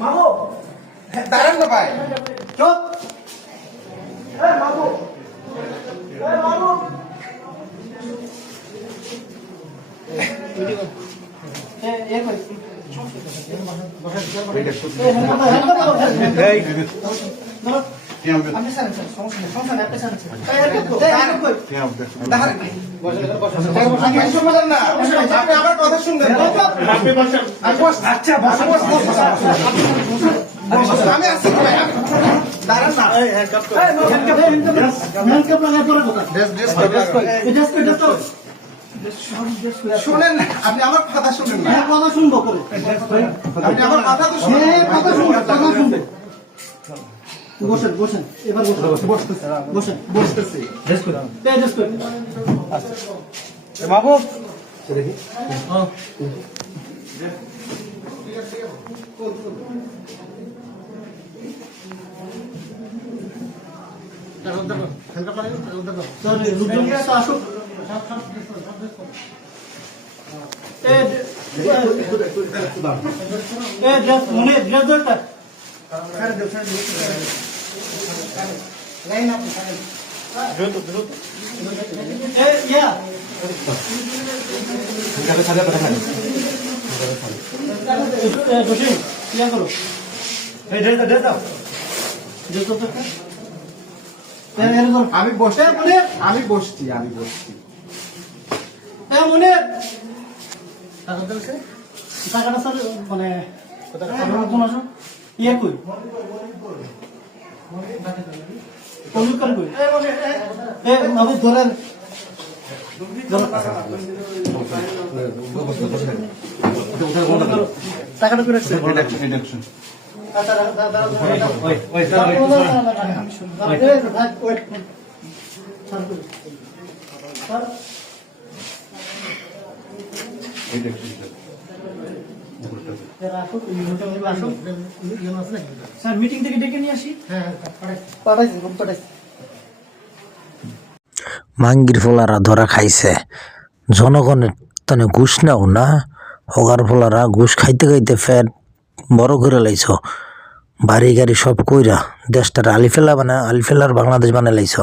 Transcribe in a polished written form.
মামু দাঁড়ান না ভাই, চুপ। মামু মামু আমার কথা শুনবেন। আচ্ছা আমি আসছি, দাঁড়ান না। শুনেন না, আপনি আমার কথা শুনেন না। কথা শুনবো করে আপনি আমার কথা তো শুনেন। কথা শুনবে। বসেন বসেন, এবার বসেন বসতেছি। বাবু আসুক। মনে ড্রেস দরকার আমি বসে আমি বসছি মনে টাকাটা স্যার মানে কোন ইয়ে কই কম্পিউটার কই আমি ধরেন টাকাটা করে রাখছে। স্যার মিটিং থেকে ডেকে নিয়ে আসি। পাঠাইছি। মাঙ্গির ফলারা ধরা খাইছে, জনগণের তনে ঘুষ নাও না, হগার ফলারা ঘুষ খাইতে খাইতে ফের বড় করে লাইছ, বাড়ি গাড়ি সব কইরা দেশটার আলিফেলা বানায় আলিফেলার বাংলাদেশ বানাই লাইছ।